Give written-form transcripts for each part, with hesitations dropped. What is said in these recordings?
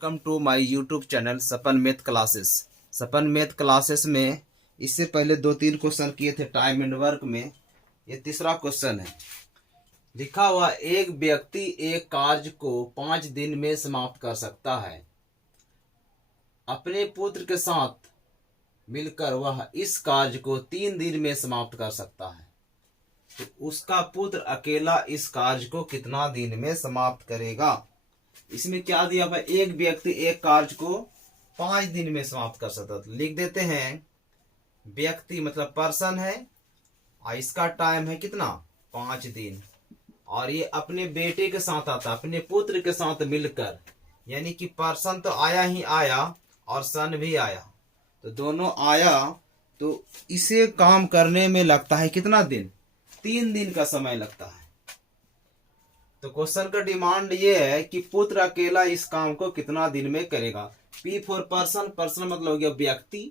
Welcome to my YouTube channel Sapan math classes. Sapan math classes में इससे पहले 2-3 क्वेश्चन किए थे टाइम एंड वर्क में। ये तीसरा क्वेश्चन है। लिखा हुआ एक व्यक्ति एक कार्य को 5 दिन में समाप्त कर सकता है। अपने पुत्र के साथ मिलकर वह इस कार्य को 3 दिन में समाप्त कर सकता है। तो उसका पुत्र अकेला इस कार्य को कितना दिन में समाप्त करेगा। इसमें क्या दिया भाई, एक व्यक्ति एक कार्य को 5 दिन में समाप्त कर सकता है। तो लिख देते हैं व्यक्ति मतलब पर्सन है और इसका टाइम है कितना 5 दिन। और ये अपने बेटे के साथ आता है, अपने पुत्र के साथ मिलकर, यानी कि पर्सन तो आया ही आया और सन भी आया, तो दोनों आया। तो इसे काम करने में लगता है कितना दिन, 3 दिन का समय लगता है। तो क्वेश्चन का डिमांड ये है कि पुत्र अकेला इस काम को कितना दिन में करेगा। पी फॉर पर्सन, पर्सन मतलब हो गया व्यक्ति,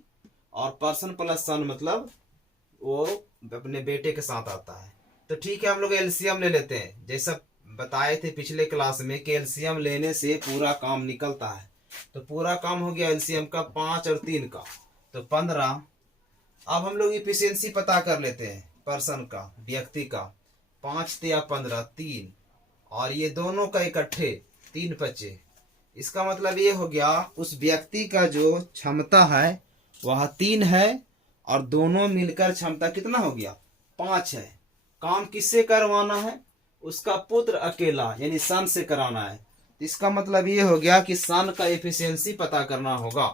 और पर्सन प्लस सन मतलब वो अपने बेटे के साथ आता है। तो ठीक है, हम लोग एलसीएम ले लेते हैं। जैसा बताए थे पिछले क्लास में कि एलसीएम लेने से पूरा काम निकलता है। तो पूरा काम हो गया एलसीएम का 5 और 3 का, तो 15। अब हम लोग इफिशियंसी पता कर लेते हैं पर्सन का, व्यक्ति का। 5 या 15 3, और ये दोनों का इकट्ठे 3 बचे। इसका मतलब ये हो गया उस व्यक्ति का जो क्षमता है वह 3 है और दोनों मिलकर क्षमता कितना हो गया 5 है। काम किससे करवाना है, उसका पुत्र अकेला यानी सन से कराना है। इसका मतलब ये हो गया कि सन का एफिशिएंसी पता करना होगा।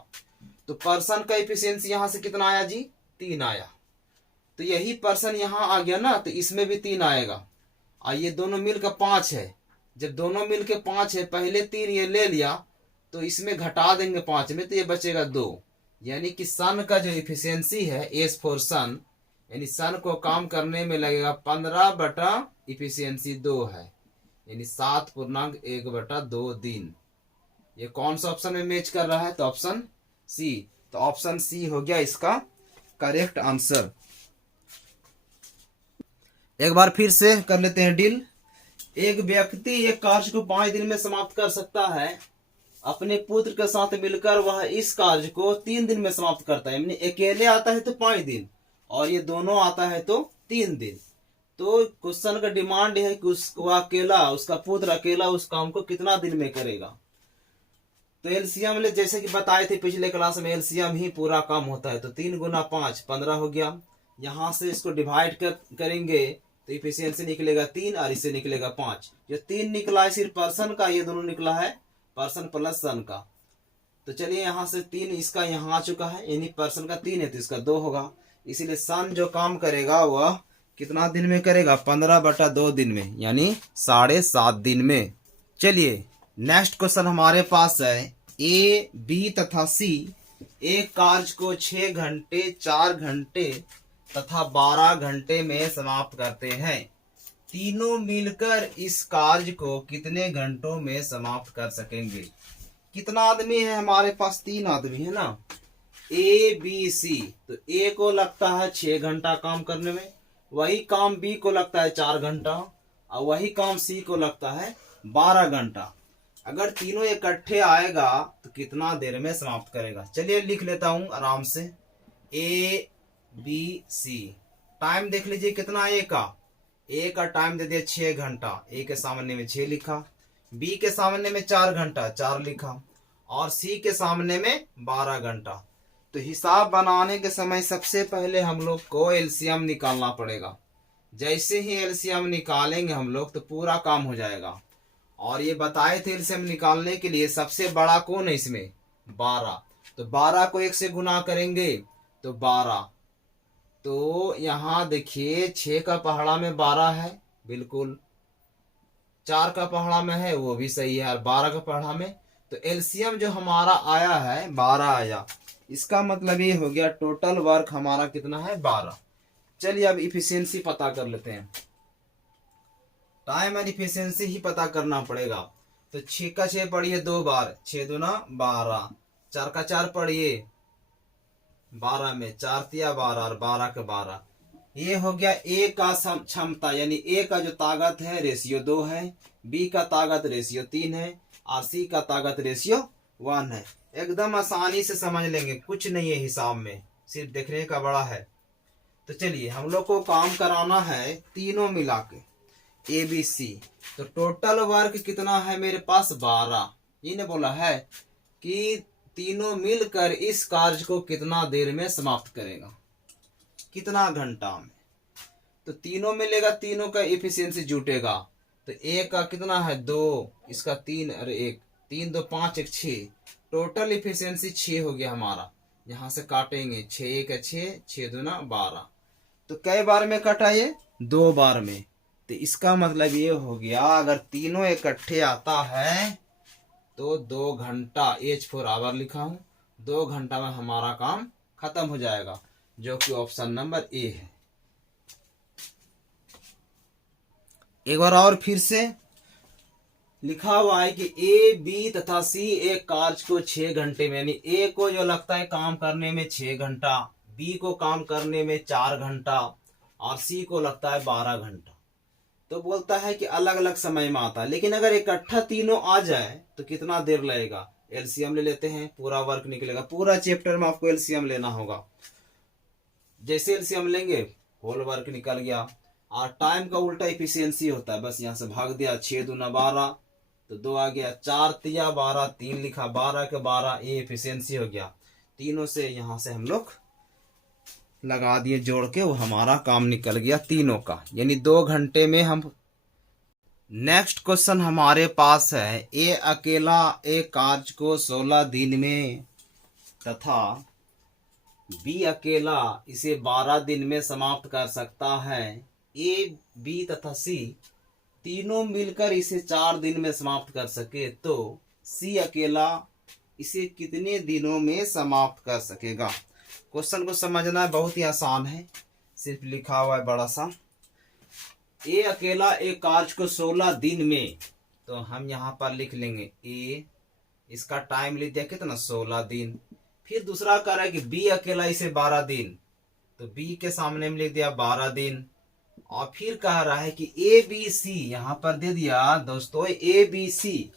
तो पर्सन का एफिशिएंसी यहां से कितना आया जी, 3 आया। तो यही पर्सन यहां आ गया ना, तो इसमें भी 3 आएगा। और ये दोनों मिलकर 5 है। जब दोनों मिलकर 5 है, पहले 3 ये ले लिया तो इसमें घटा देंगे 5 में, तो ये बचेगा 2। यानी कि सन का जो इफिशियंसी है एस फॉर सन, यानी सन को काम करने में लगेगा 15 बटा इफिशियंसी 2 है, यानी 7.1/2 दिन। ये कौन सा ऑप्शन में मैच कर रहा है, तो ऑप्शन सी। तो ऑप्शन सी हो गया इसका करेक्ट आंसर। एक बार फिर से कर लेते हैं डील। एक व्यक्ति एक कार्य को 5 दिन में समाप्त कर सकता है। अपने पुत्र के साथ मिलकर वह इस कार्य को 3 दिन में समाप्त करता है। यानी अकेले आता है तो 5 दिन और ये दोनों आता है तो 3 दिन। तो क्वेश्चन का डिमांड है कि उसका अकेला, उसका पुत्र अकेला उस काम को कितना दिन में करेगा। तो एलसीएम ले, जैसे कि बताए थे पिछले क्लास में, एलसीएम ही पूरा काम होता है। तो 3 गुना 5 15 हो गया। यहां से इसको डिवाइड करेंगे तो इफिशियंसी निकलेगा 3 और इससे निकलेगा 5। जो 3 निकला है सिर्फ पर्सन का, ये दोनों निकला है पर्सन प्लस सन का। तो चलिए यहाँ से 3 इसका यहाँ आ चुका है, यानी पर्सन का 3 है तो इसका 2 होगा। इसीलिए सन जो काम करेगा वह कितना दिन में करेगा, 15/2 दिन में, यानी 7.5 दिन में। चलिए नेक्स्ट क्वेश्चन हमारे पास है। ए बी तथा सी एक कार्य को 6 घंटे 4 घंटे तथा 12 घंटे में समाप्त करते हैं। तीनों मिलकर इस कार्य को कितने घंटों में समाप्त कर सकेंगे। कितना आदमी है हमारे पास, 3 आदमी है ना, ए बी सी। तो ए को लगता है 6 घंटा काम करने में, वही काम बी को लगता है 4 घंटा, और वही काम सी को लगता है 12 घंटा। अगर तीनों इकट्ठे आएगा तो कितना देर में समाप्त करेगा। चलिए लिख लेता हूं आराम से। ए बी सी, टाइम देख लीजिए कितना ए का टाइम दे दिया 6 घंटा, ए के सामने में 6 लिखा, बी के सामने में 4 घंटा 4 लिखा, और सी के सामने में 12 घंटा। तो हिसाब बनाने के समय सबसे पहले हम लोग को एलसीएम निकालना पड़ेगा। जैसे ही एलसीएम निकालेंगे हम लोग तो पूरा काम हो जाएगा। और ये बताए थे एलसीएम निकालने के लिए सबसे बड़ा कौन है इसमें, 12। तो 12 को 1 से गुना करेंगे तो 12। तो यहाँ देखिए 6 का पहाड़ा में 12 है, बिल्कुल। 4 का पहाड़ा में है, वो भी सही है, और 12 का पहाड़ा में। तो एलसीएम जो हमारा आया है 12 आया। इसका मतलब ये हो गया टोटल वर्क हमारा कितना है, 12। चलिए अब इफिशियंसी पता कर लेते हैं। टाइम एंड इफिशियंसी ही पता करना पड़ेगा। तो 6 का 6 पढ़िए 2 बार, 6 दूना 12, 4 का 4 पढ़िए 12 में, 4 तिया 12 और 12 के 12। ये हो गया ए का क्षमता, यानी ए का जो ताकत है रेशियो 2 है, बी का ताकत रेशियो 3 है, और सी का ताकत रेशियो 1 है। एकदम आसानी से समझ लेंगे, कुछ नहीं है हिसाब में, सिर्फ देखने का बड़ा है। तो चलिए हम लोग को काम कराना है तीनों मिला के ABC। तो टोटल वर्क कितना है मेरे पास 12। इन्हें बोला है कि तीनों मिलकर इस कार्य को कितना देर में समाप्त करेगा, कितना घंटा में। तो तीनों मिलेगा, तीनों का इफिशियंसी जुटेगा। तो एक का कितना है 2, इसका 3, अरे 1 3 2 5 1 6, टोटल इफिशियंसी 6 हो गया हमारा। यहाँ से काटेंगे 6 1 6, 6 दूना 12। तो कई बार में कटा ये 2 बार में। तो इसका मतलब ये हो गया अगर तीनों इकट्ठे आता है तो 2 घंटा, H फॉर आवर लिखा हूं, 2 घंटा में हमारा काम खत्म हो जाएगा, जो कि ऑप्शन नंबर ए है। एक बार और फिर से लिखा हुआ है कि ए बी तथा सी एक कार्य को 6 घंटे में, यानी ए को जो लगता है काम करने में 6 घंटा, बी को काम करने में 4 घंटा और सी को लगता है 12 घंटा। तो बोलता है कि अलग अलग समय में आता है, लेकिन अगर इकट्ठा तीनों आ जाए तो कितना देर लगेगा। एलसीएम ले लेते हैं, पूरा वर्क निकलेगा, पूरा चैप्टर में आपको एलसीएम लेना होगा। जैसे एलसीएम लेंगे होल वर्क निकल गया। और टाइम का उल्टा इफिशियंसी होता है, बस यहाँ से भाग दिया, 6 दूना 12, तो 2 आ गया, 4 तिया 12, 3 लिखा, 12 के 12, ये इफिशियंसी हो गया। तीनों से यहाँ से हम लोग लगा दिए जोड़ के, वो हमारा काम निकल गया तीनों का, यानी 2 घंटे में हम। नेक्स्ट क्वेश्चन हमारे पास है, ए अकेला एक कार्य को 16 दिन में तथा बी अकेला इसे 12 दिन में समाप्त कर सकता है। ए बी तथा सी तीनों मिलकर इसे 4 दिन में समाप्त कर सके तो सी अकेला इसे कितने दिनों में समाप्त कर सकेगा। क्वेश्चन को समझना बहुत ही आसान है, सिर्फ लिखा हुआ है बड़ा सा, ए अकेला एक कार्य को 16 दिन में। तो हम यहाँ पर लिख लेंगे ए, इसका टाइम लिख दिया कितना 16 दिन। फिर दूसरा कह रहा है कि बी अकेला इसे 12 दिन, तो बी के सामने में लिख दिया 12 दिन। और फिर कह रहा है कि ए बी सी, यहाँ पर दे दिया दोस्तों ए बी सी,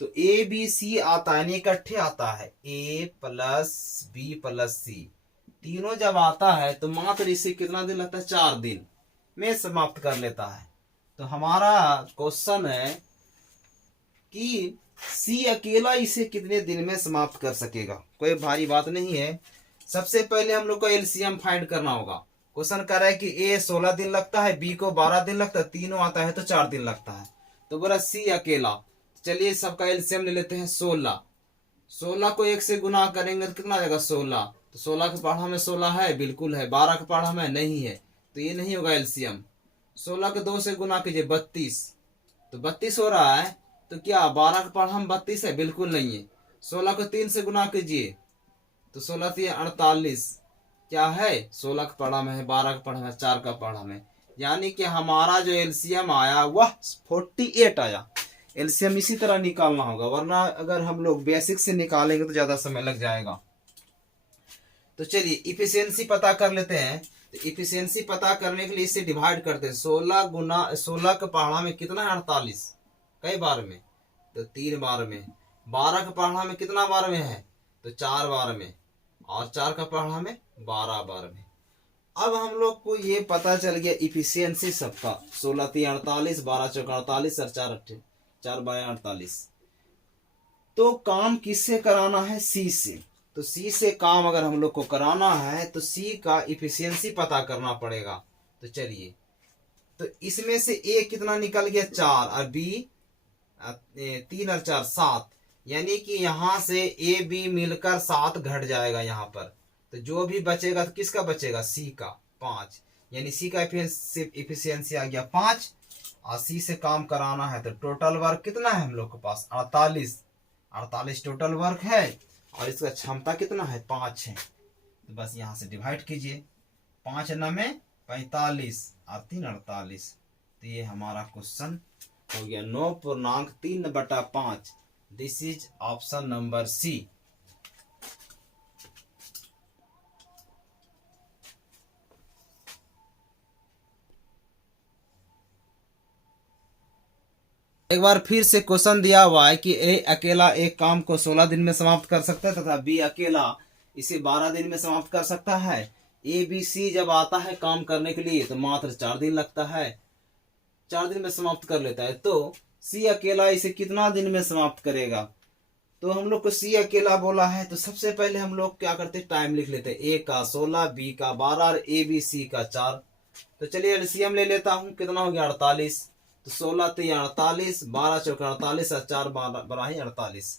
तो ए बी सी आता है, इकट्ठे आता है, ए प्लस बी प्लस सी, तीनों जब आता है तो मात्र इसे कितना दिन लगता है 4 दिन में समाप्त कर लेता है। तो हमारा क्वेश्चन है कि सी अकेला इसे कितने दिन में समाप्त कर सकेगा। कोई भारी बात नहीं है। सबसे पहले हम लोग को एलसीएम फाइंड करना होगा। क्वेश्चन कर रहा है कि ए 16 दिन लगता है, बी को 12 दिन लगता है, तीनों आता है तो 4 दिन लगता है। तो बोला सी अकेला, चलिए सबका एलसीएम ले लेते हैं 16। 16 को 1 से गुना करेंगे तो कितना आ जाएगा 16। तो 16 के पढ़ा में 16 है, बिल्कुल है। 12 के पढ़ा में नहीं है, तो ये नहीं होगा एलसीएम। 16 के 2 से गुना कीजिए 32, तो 32 हो रहा है। तो क्या 12 का पढ़ा में 32 है, बिल्कुल नहीं है। 16 को 3 से गुना कीजिए तो 16 3 48, क्या है 16 का पढ़ा में है, 12 का पढ़ा में, 4 का पढ़ा में, यानी कि हमारा जो एलसीएम आया वह 48 आया। एलसीएम इसी तरह निकालना होगा, वरना अगर हम लोग बेसिक से निकालेंगे तो ज्यादा समय लग जाएगा। तो चलिए इफिशियंसी पता कर लेते हैं। तो इफिशियंसी पता करने के लिए इसे डिवाइड करते हैं। 16 गुना 16 का पढ़ा में कितना है 48, कई बार में, तो 3 बार में। 12 का पढ़ा में कितना बार में है, तो 4 बार में। और 4 का पढ़ा में 12 बार में। अब हम लोग को ये पता चल गया इफिशियंसी सबका, 16 3 48, 12 चौक 48 और 4 बाय 48। तो काम किससे कराना है, सी से। तो सी से काम अगर हम लोग को कराना है तो सी का इफिशियंसी पता करना पड़ेगा। तो चलिए, तो इसमें से ए कितना निकल गया 4, और बी 3 और 4 7, यानी कि यहां से ए बी मिलकर 7 घट जाएगा यहाँ पर। तो जो भी बचेगा तो किसका बचेगा, सी का 5, यानी सी का इफिशियंसी आ गया 5। और सी से काम कराना है तो टोटल वर्क कितना है हम लोग के पास 48 टोटल वर्क है। और इसका क्षमता कितना है 5 है। तो बस यहाँ से डिवाइड कीजिए, 5 9 45 और 3 48। तो ये हमारा क्वेश्चन हो गया 9.3/5। This is option number C. एक बार फिर से क्वेश्चन दिया हुआ है कि ए अकेला एक काम को 16 दिन में समाप्त कर सकता है तथा बी अकेला इसे 12 दिन में समाप्त कर सकता है। ए बी सी जब आता है काम करने के लिए तो मात्र 4 दिन लगता है, 4 दिन में समाप्त कर लेता है। तो सी अकेला इसे कितना दिन में समाप्त करेगा? तो हम लोग को सी अकेला बोला है तो सबसे पहले हम लोग क्या करते हैं, टाइम लिख लेते हैं। ए का 16, बी का 12 और ए बी सी का 4। तो चलिए एलसीएम ले लेता हूँ, कितना हो गया 48। तो 16 3 48, 12 चौका 48 और 4 12 ही 48।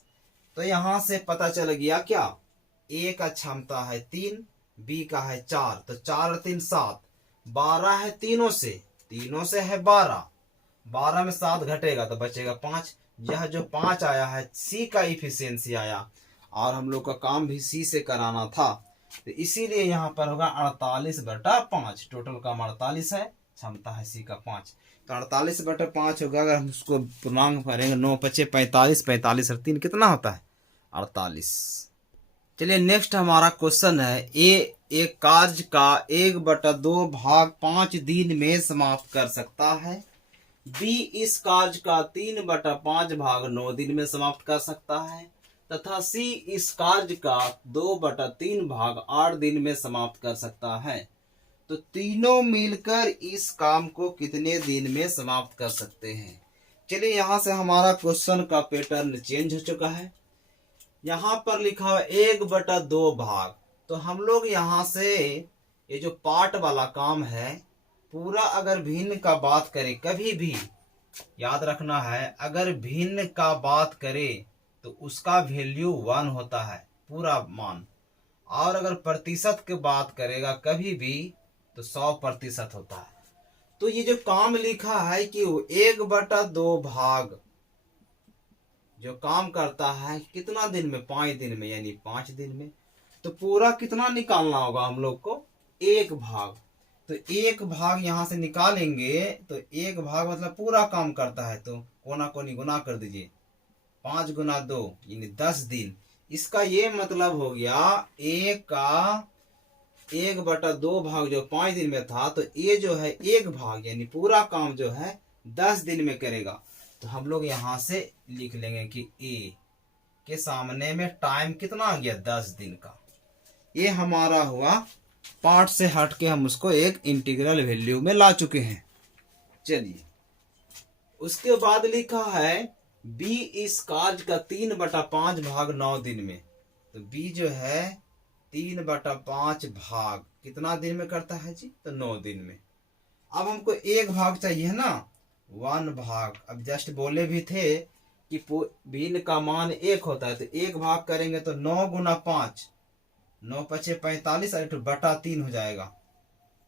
तो यहाँ से पता चल गया क्या, ए का क्षमता है 3, बी का है 4, तो 4 और 3 7, 12 है तीनों से है 12, 12 में 7 घटेगा तो बचेगा 5। यह जो 5 आया है सी का इफिशियंसी आया, और हम लोग का काम भी सी से कराना था, तो इसीलिए यहाँ पर होगा 48/5। टोटल काम 48 है, क्षमता है सी का 5, तो 48/5 होगा। अगर हम उसको पूर्णांक भरेंगे 9 5 45, 45 और 3 कितना होता है 48। चलिए नेक्स्ट हमारा क्वेश्चन है, ए एक कार्य का 1/2 भाग 5 दिन में समाप्त कर सकता है। बी इस कार्य का 3/5 भाग 9 दिन में समाप्त कर सकता है तथा सी इस कार्य का 2/3 भाग 8 दिन में समाप्त कर सकता है। तो तीनों मिलकर इस काम को कितने दिन में समाप्त कर सकते हैं? चलिए यहाँ से हमारा क्वेश्चन का पैटर्न चेंज हो चुका है। यहाँ पर लिखा हुआ 1/2 भाग, तो हम लोग यहाँ से ये जो पार्ट वाला काम है पूरा, अगर भिन्न का बात करें, कभी भी याद रखना है, अगर भिन्न का बात करें तो उसका वैल्यू 1 होता है पूरा मान, और अगर प्रतिशत की बात करेगा कभी भी तो 100% होता है। तो ये जो काम लिखा है कि वो 1/2 भाग जो काम करता है कितना दिन में, 5 दिन में, यानी 5 दिन में। तो पूरा कितना निकालना होगा हम लोग को, 1 भाग। तो 1 भाग यहाँ से निकालेंगे तो 1 भाग मतलब पूरा काम करता है, तो कोना कोनी गुना कर दीजिए, 5 गुना 2 यानी 10 दिन। इसका ये मतलब हो गया ए का 1/2 भाग जो 5 दिन में था, तो ये जो है 1 भाग यानी पूरा काम जो है 10 दिन में करेगा। तो हम लोग यहाँ से लिख लेंगे कि ए के सामने में टाइम कितना आ गया, 10 दिन का। ये हमारा हुआ पार्ट से हट के हम उसको एक इंटीग्रल वैल्यू में ला चुके हैं। चलिए उसके बाद लिखा है बी इस कार्य का 3/5 भाग 9 दिन में। तो बी जो है 3/5 भाग कितना दिन में करता है जी, तो 9 दिन में। अब हमको 1 भाग चाहिए ना, 1 भाग। अब जस्ट बोले भी थे कि भिन्न का मान 1 होता है, तो 1 भाग करेंगे तो 9 गुना 5, 9 5 45 और 2/3 हो जाएगा,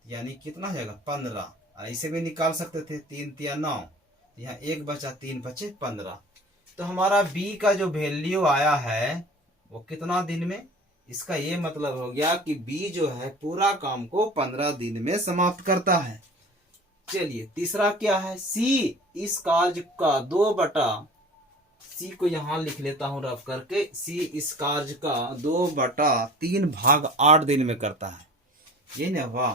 यानी कितना हो जाएगा 15। ऐसे भी निकाल सकते थे, 3 3 9, यहाँ 1 बचा, 3 5 15। तो हमारा बी का जो वैल्यू आया है वो कितना दिन में, इसका ये मतलब हो गया कि बी जो है पूरा काम को 15 दिन में समाप्त करता है। चलिए तीसरा क्या है, सी इस कार्य का 2 सी को यहाँ लिख लेता हूं रफ करके, सी इस कार्य का 2/3 भाग 8 दिन में करता है, ये ना हुआ।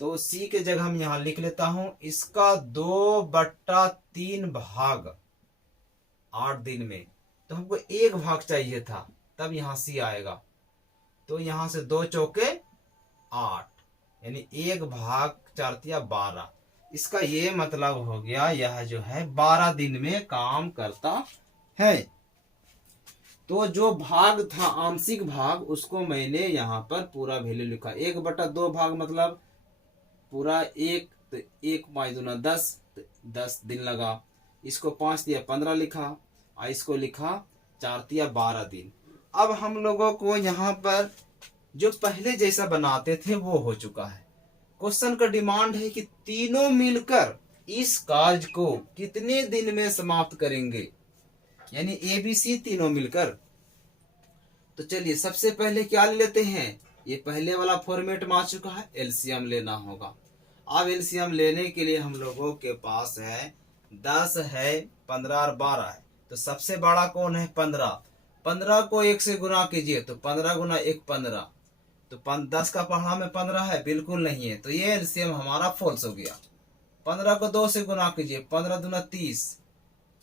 तो सी के जगह हम यहाँ लिख लेता हूं इसका 2/3 भाग 8 दिन में। तो हमको 1 भाग चाहिए था, तब यहाँ सी आएगा। तो यहाँ से 2 चौके 8, यानी 1 भाग 4 या 12। इसका ये मतलब हो गया यह जो है 12 दिन में काम करता है। तो जो भाग था आंशिक भाग, उसको मैंने यहाँ पर पूरा वैल्यू लिखा। 1/2 भाग मतलब पूरा 1, तो 1 5 दूना 10, 10 दिन लगा। इसको 5 दिया 15 लिखा, और इसको लिखा 4 दिया 12 दिन। अब हम लोगों को यहाँ पर जो पहले जैसा बनाते थे वो हो चुका है। क्वेश्चन का डिमांड है कि तीनों मिलकर इस कार्य को कितने दिन में समाप्त करेंगे, यानी ए बी सी तीनों मिलकर। तो चलिए सबसे पहले क्या ले लेते हैं, ये पहले वाला फॉर्मेट में आ चुका है, एलसीएम लेना होगा। अब एलसीएम लेने के लिए हम लोगों के पास है 10 है, 15 और 12 है। तो सबसे बड़ा कौन है 15, 15 को 1 से गुना कीजिए, तो 15 गुना 1 15। तो 10 का पहाड़ा में 15 है, बिल्कुल नहीं है, तो ये एलसीएम हमारा फॉल्स हो गया। 15 को 2 से गुना कीजिए, 15 दूना 30,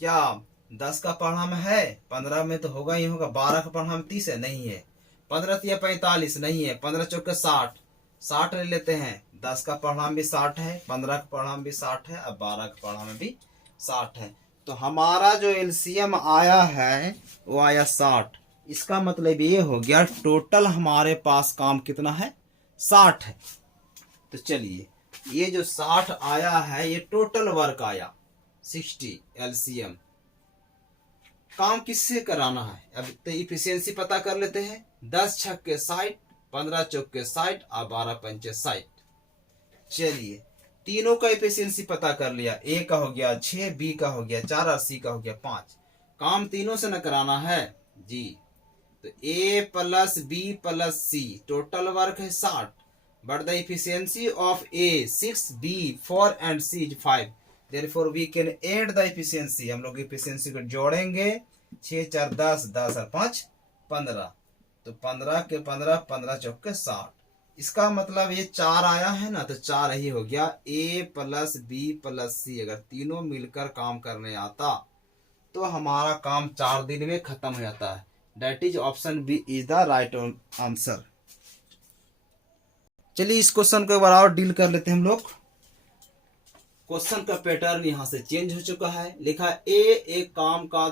क्या 10 का पढ़ा में है? 15 में तो होगा ही होगा। 12 का पढ़ा में 30 है? नहीं है। 15 या 45 नहीं है। 15 चौके 60, 60 ले लेते हैं। 10 का पढ़ा में भी 60 है, 15 का पढ़ा में भी 60 है, अब 12 का पढ़ा में भी 60 है। तो हमारा जो एलसीएम आया है वो आया 60। इसका मतलब ये हो गया टोटल हमारे पास काम कितना है? 60 है। तो चलिए, ये जो 60 आया है ये टोटल वर्क आया 60 एलसीएम। काम किससे कराना है? अब तो इफिशियंसी पता कर लेते हैं। 10 छक्के 60, 15 चौके 60 और 12 पंचे 60। चलिए, तीनों का इफिशियंसी पता कर लिया। ए का हो गया 6, बी का हो गया 4 और सी का हो गया 5। काम तीनों से न कराना है जी। तो A plus B plus C total work है 60, but the efficiency of A 6, B 4 and C is 5। Therefore we can add the efficiency। हम लोग इफिशियंसी को जोड़ेंगे। 6 4 10, 10 और 5 15। तो 15 के 15, 15 चौके 60। इसका मतलब ये 4 आया है ना, तो 4 ही हो गया। ए प्लस बी प्लस सी अगर तीनों मिलकर काम करने आता तो हमारा काम 4 दिन में खत्म हो जाता है। That is option B is the right answer. चलिए, इस क्वेश्चन को एक बार और डील कर लेते हैं हम लोग। क्वेश्चन का पैटर्न यहाँ से चेंज हो चुका है। लिखा ए एक काम का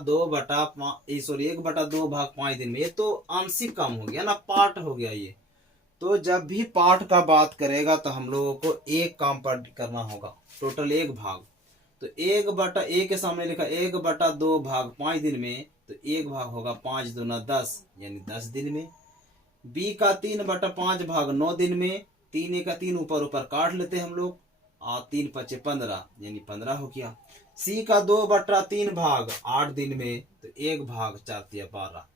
1/2 भाग 5 दिन में। ये तो आंशिक काम हो गया ना, पार्ट हो गया ये। तो जब भी पार्ट का बात करेगा तो हम लोगों को एक काम पर करना होगा, टोटल एक भाग। तो 1/a के सामने लिखा 1/2 भाग 5 दिन में, तो एक भाग होगा 5 दूना 10 यानी 10 दिन में। बी का 3/5 भाग 9 दिन में। 3 का 3 ऊपर ऊपर काट लेते हैं हम लोग, और 3 5 15 यानी 15 हो गया। सी का 2/3 भाग 8 दिन में, तो एक भाग 4 या 12।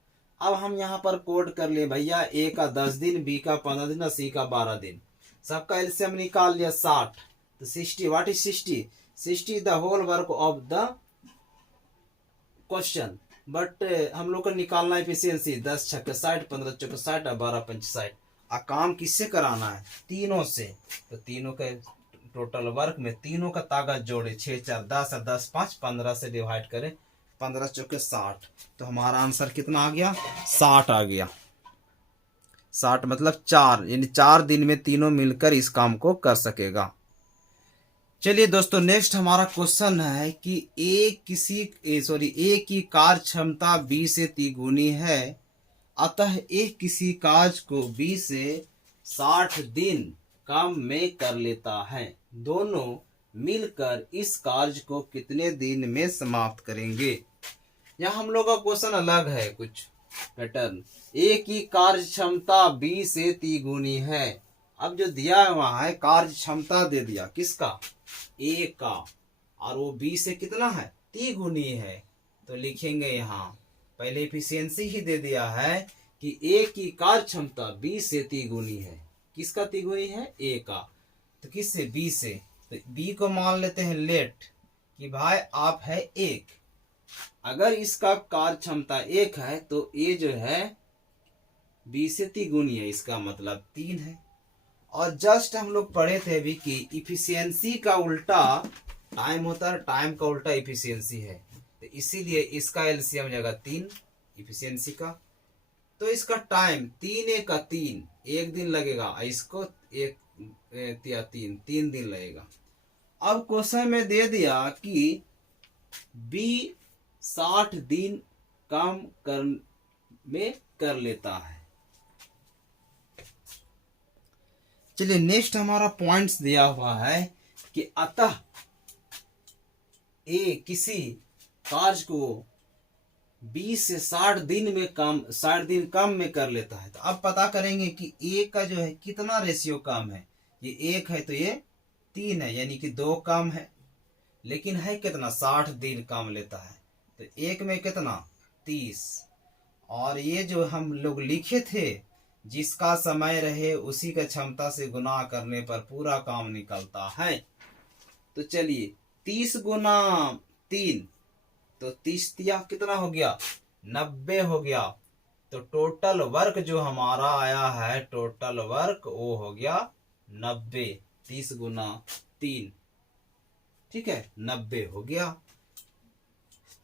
अब हम यहाँ पर कोड कर लिए भैया, ए का 10 दिन, बी का 15 दिन और सी का 12 दिन। सबका एलसीएम निकाल लिया 60। तो 60 what is 60? 60 the whole work of the question. But हम लोग को निकालना एफिशिएंसी 10 छक्के 60, 15 चौके 60 और 12 पंच 60। काम किससे कराना है? तीनों से। तो तीनों का टोटल वर्क में तीनों का ताकत जोड़े। 6 4 10 और 10 5 15 से डिवाइड करें, 15 चौके 60। तो हमारा आंसर कितना आ गया? 60 आ गया। 60 मतलब 4, यानी 4 दिन में तीनों मिलकर इस काम को कर सकेगा। चलिए दोस्तों, नेक्स्ट हमारा क्वेश्चन है कि ए की कार्य क्षमता बी से तिगुनी है, अतः ए किसी कार्य को बी से 60 दिन काम में कर लेता है। दोनों मिलकर इस कार्य को कितने दिन में समाप्त करेंगे? यहाँ हम लोग का क्वेश्चन अलग है, कुछ पैटर्न। ए की कार्य क्षमता बी से तिगुनी है। अब जो दिया है वहां है कार्य क्षमता दे दिया, किसका? ए का, और वो बी से कितना है? तिगुनी है। तो लिखेंगे यहाँ पहले इफिशियंसी ही दे दिया है कि ए की कार्य क्षमता बी से तिगुनी है। किसका तिगुनी है? ए का। तो किससे? बी से। तो बी को मान लेते हैं लेट कि भाई आप है 1। अगर इसका कार्य क्षमता 1 है तो ए जो है बी से तिगुनी है, इसका मतलब 3 है। और जस्ट हम लोग पढ़े थे अभी कि इफिशियंसी का उल्टा टाइम होता है, टाइम का उल्टा इफिशियंसी है। तो इसीलिए इसका एलसीएम जगह 3 इफिशियंसी का। तो इसका टाइम 3 1 का 3, 1 दिन लगेगा। इसको 1 या 3 दिन लगेगा। अब क्वेश्चन में दे दिया कि बी 60 दिन काम कर लेता है। चलिए, नेक्स्ट हमारा पॉइंट्स दिया हुआ है कि अतः ए किसी कार्य को 20 से 60 दिन में काम 60 दिन कम में कर लेता है। तो अब पता करेंगे कि ए का जो है कितना रेशियो कम है। ये 1 है तो ये 3 है, यानी कि 2 कम है। लेकिन है कितना? 60 दिन काम लेता है। तो 1 में कितना? 30। और ये जो हम लोग लिखे थे, जिसका समय रहे उसी का क्षमता से गुना करने पर पूरा काम निकलता है। तो चलिए, 30 गुना 3, तो 30 तिया कितना हो गया? 90 हो गया। तो टोटल वर्क जो हमारा आया है, टोटल वर्क वो हो गया 90। 30 गुना 3, ठीक है, 90 हो गया।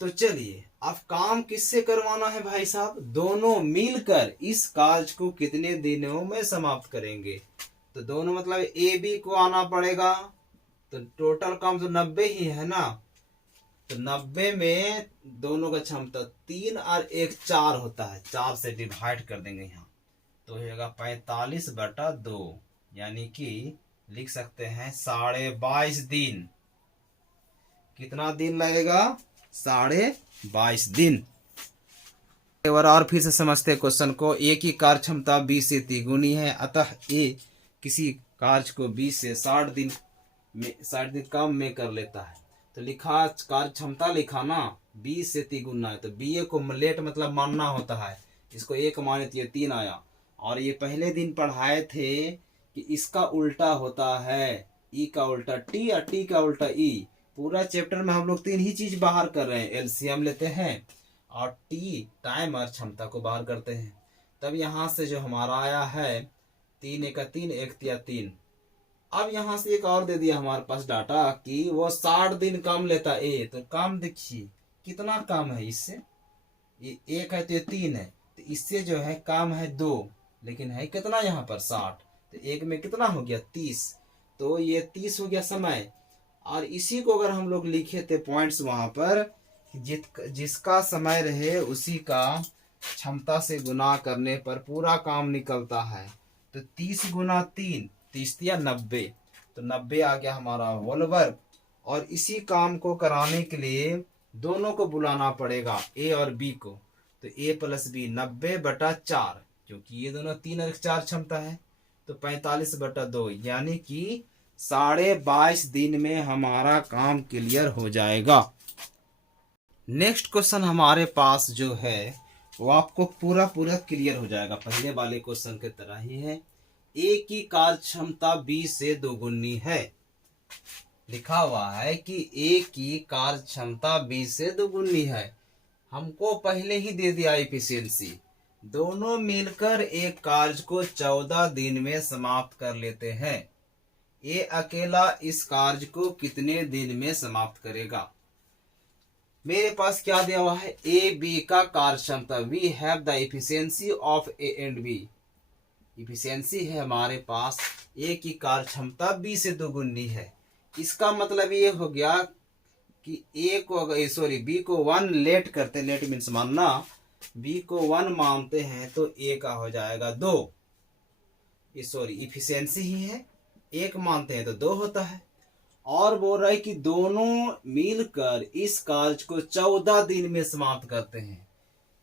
तो चलिए अब काम किससे करवाना है भाई साहब, दोनों मिलकर इस कार्य को कितने दिनों में समाप्त करेंगे। तो दोनों मतलब ए बी को आना पड़ेगा, तो टोटल काम तो 90 ही है ना, तो 90 में दोनों का क्षमता 3 और 1 4 होता है, 4 से डिवाइड कर देंगे यहाँ, तो होगा 45/2, यानी कि लिख सकते हैं 22.5 दिन। कितना दिन लगेगा, 22.5 दिन। एक बार और फिर से समझते हैं क्वेश्चन को। ए की कार्य क्षमता 20 से तिगुनी है, अतः ए किसी कार्य को 20 से 60 दिन कम में कर लेता है। तो लिखा कार्य क्षमता लिखा ना 20 से तिगुना है, तो बी ए को लेट मतलब मानना होता है, इसको एक माने तो ये 3 आया। और ये पहले दिन पढ़ाए थे कि इसका उल्टा होता है, ई का उल्टा टी और टी का उल्टा ई। पूरा चैप्टर में हम लोग 3 ही चीज बाहर कर रहे हैं, एलसीएम लेते हैं और टी टाइम और क्षमता को बाहर करते हैं। तब यहाँ से जो हमारा आया है 3 1 3 1 3। अब यहाँ से एक और दे दिया हमारे पास डाटा कि वो 60 दिन कम लेता ए, तो काम देखिए कितना कम है इससे, ये 1 है तो ये 3 है, तो इससे जो है काम है 2, लेकिन है कितना यहाँ पर 60, तो 1 में कितना हो गया 30, तो ये 30 हो गया समय। और इसी को अगर हम लोग लिखे थे पॉइंट्स वहां पर, जिसका समय रहे उसी का क्षमता से गुना करने पर पूरा काम निकलता है। तो 30 गुना 3 30 या 90, तो 90 आ गया हमारा होल वर्क। और इसी काम को कराने के लिए दोनों को बुलाना पड़ेगा, ए और बी को, तो ए प्लस बी 90/4, क्योंकि ये दोनों 3 और 4 क्षमता है, तो 45/2, यानी कि 22.5 दिन में हमारा काम क्लियर हो जाएगा। नेक्स्ट क्वेश्चन हमारे पास जो है वो आपको पूरा क्लियर हो जाएगा, पहले वाले क्वेश्चन की तरह ही है। ए की कार्य क्षमता बी से दोगुनी है, लिखा हुआ है कि ए की कार्य क्षमता बी से दोगुनी है। हमको पहले ही दे दिया एफिशिएंसी, दोनों मिलकर एक कार्य को 14 दिन में समाप्त कर लेते हैं। ए अकेला इस कार्य को कितने दिन में समाप्त करेगा। मेरे पास क्या दिया हुआ है, ए बी का कार्य क्षमता, we have the efficiency of A and B. Efficiency है हमारे पास, ए की कार्य क्षमता बी से दोगुनी है। इसका मतलब ये हो गया कि ए को बी को 1 लेट करते, लेट मीन्स मानना, बी को 1 मानते हैं तो ए का हो जाएगा 2। एफिशिएंसी ही है, 1 मानते हैं तो 2 होता है। और बोल रहा है कि दोनों मिलकर इस कार्य को 14 दिन में समाप्त करते हैं।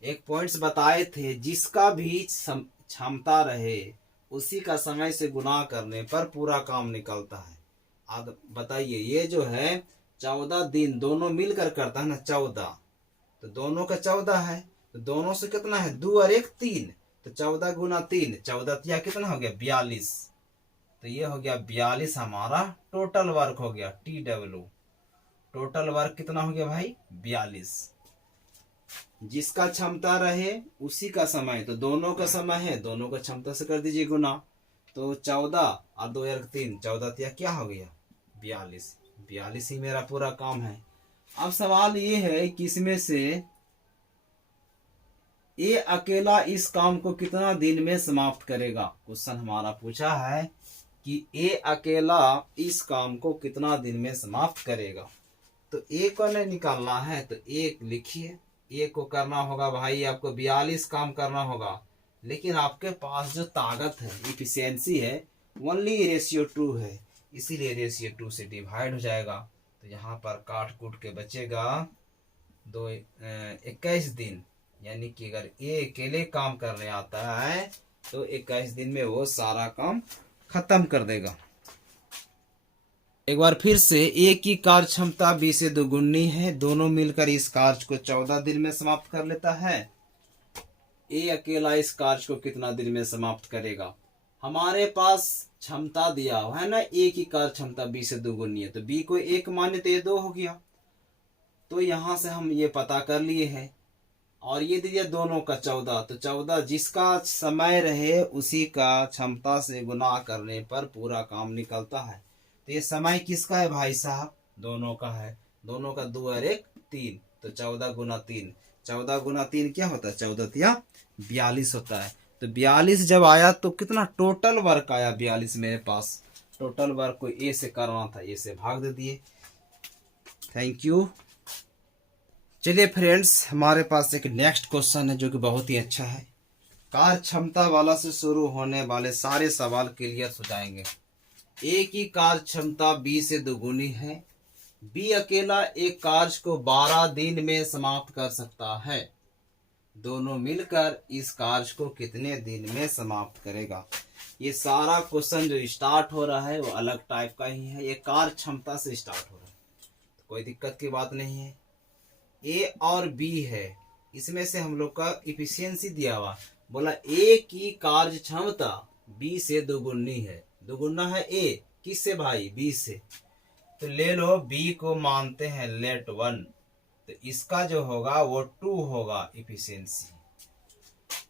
एक पॉइंट्स बताए थे, जिसका भी क्षमता रहे उसी का समय से गुना करने पर पूरा काम निकलता है। अब बताइए, ये जो है 14 दिन दोनों मिलकर करता है ना 14, तो दोनों का 14 है, तो दोनों से कितना है 2 और 1 3, तो 14 गुना 3 14 या कितना हो गया 42, तो ये हो गया 42 हमारा टोटल वर्क हो गया, TW टोटल वर्क कितना हो गया भाई 42। जिसका क्षमता रहे उसी का समय, तो दोनों का समय है, दोनों का क्षमता से कर दीजिए गुना, तो 14 और 2 और 3 14 क्या हो गया 42 ही मेरा पूरा काम है। अब सवाल ये है कि इसमें से ए अकेला इस काम को कितना दिन में समाप्त करेगा। क्वेश्चन हमारा पूछा है कि ए अकेला इस काम को कितना दिन में समाप्त करेगा। तो ए को नहीं निकालना है, तो ए लिखिए, ए को करना होगा भाई आपको 42 काम करना होगा, लेकिन आपके पास जो ताकत है इफिशियंसी है ओनली रेशियो 2 है, इसीलिए रेशियो 2 से डिवाइड हो जाएगा। तो यहाँ पर काट कूट के बचेगा 21 दिन, यानी कि अगर ए अकेले काम करने आता है तो 21 दिन में वो सारा काम खत्म कर देगा। एक बार फिर से, ए की कार्य क्षमता बी से दोगुनी है, दोनों मिलकर इस कार्य को 14 दिन में समाप्त कर लेता है। ए अकेला इस कार्य को कितना दिन में समाप्त करेगा। हमारे पास क्षमता दिया हुआ है ना, ए की कार्य क्षमता बी से दोगुनी है, तो बी को 1 माने तो ये 2 हो गया, तो यहां से हम ये पता कर लिए हैं। और ये दिया दोनों का 14, तो 14 जिसका समय रहे उसी का क्षमता से गुना करने पर पूरा काम निकलता है। तो ये समय किसका है भाई साहब, दोनों का है, दोनों का 2 और 1 3, तो 14 गुना 3, 14 गुना 3 क्या होता है? 14 या 42 होता है। तो 42 जब आया तो कितना टोटल वर्क आया? 42 मेरे पास। टोटल वर्क को ए से करना था, ए से भाग दे दिए। Thank you. चलिए फ्रेंड्स, हमारे पास एक नेक्स्ट क्वेश्चन है जो कि बहुत ही अच्छा है। कार्य क्षमता वाला से शुरू होने वाले सारे सवाल क्लियर हो जाएंगे। ए की कार्य क्षमता बी से दोगुनी है। बी अकेला एक कार्य को 12 दिन में समाप्त कर सकता है। दोनों मिलकर इस कार्य को कितने दिन में समाप्त करेगा? ये सारा क्वेश्चन जो स्टार्ट हो रहा है वो अलग टाइप का ही है। ये कार्य क्षमता से स्टार्ट हो रहा है, तो कोई दिक्कत की बात नहीं है। ए और बी है, इसमें से हम लोग का इफिशियंसी दिया हुआ, बोला ए की कार्य क्षमता बी से दोगुनी है। दोगुना है ए किससे भाई? बी से। तो ले लो बी को मानते हैं लेट 1, तो इसका जो होगा वो 2 होगा इफिशियंसी।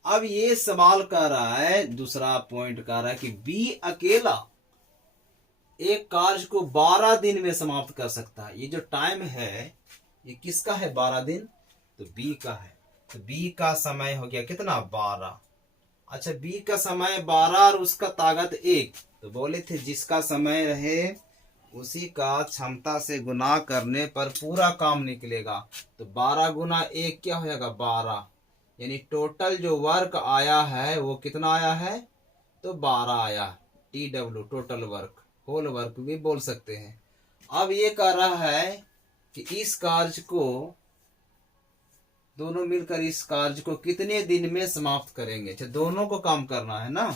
अब ये सवाल कर रहा है, दूसरा पॉइंट कर रहा है कि बी अकेला एक कार्य को 12 दिन में समाप्त कर सकता है। ये जो टाइम है ये किसका है? 12 दिन, तो बी का है। तो बी का समय हो गया कितना? 12। अच्छा, बी का समय 12 और उसका ताकत 1, तो बोले थे जिसका समय रहे उसी का क्षमता से गुना करने पर पूरा काम निकलेगा। तो 12 गुना 1 क्या हो जाएगा? 12। यानी टोटल जो वर्क आया है वो कितना आया है? तो 12 आया। TW total work, whole work भी बोल सकते हैं। अब ये कह रहा है कि इस कार्य को दोनों मिलकर इस कार्य को कितने दिन में समाप्त करेंगे? अच्छा, दोनों को काम करना है ना,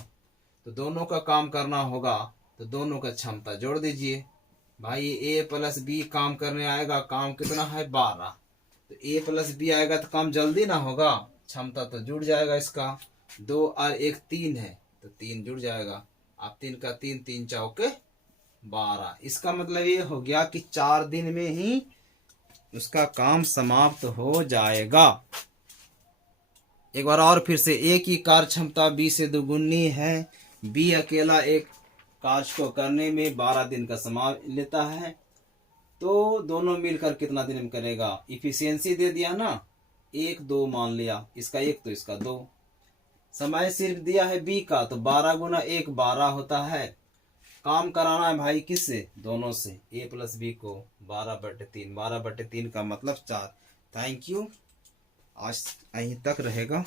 तो दोनों का काम करना होगा, तो दोनों का क्षमता जोड़ दीजिए भाई। ए प्लस बी काम करने आएगा, काम कितना है? 12। तो ए प्लस बी आएगा तो काम जल्दी ना होगा, क्षमता तो जुड़ जाएगा इसका। 2 और 1 3 है, तो 3 जुड़ जाएगा। आप 3 का 3, 3 चौके 12। इसका मतलब ये हो गया कि 4 दिन में ही उसका काम समाप्त हो जाएगा। एक बार और फिर से, ए की कार्य क्षमता बी से दोगुनी है। बी अकेला एक कार्य को करने में 12 दिन का समय लेता है, तो दोनों मिलकर कितना दिन में करेगा? इफिशियंसी दे दिया ना, 1 2 मान लिया, इसका 1 तो इसका 2। समय सिर्फ दिया है बी का, तो 12 गुना 1 12 होता है। काम कराना है भाई किससे? दोनों से। ए प्लस बी को 12/3, 12/3 का मतलब 4। थैंक यू, आज यहीं तक रहेगा।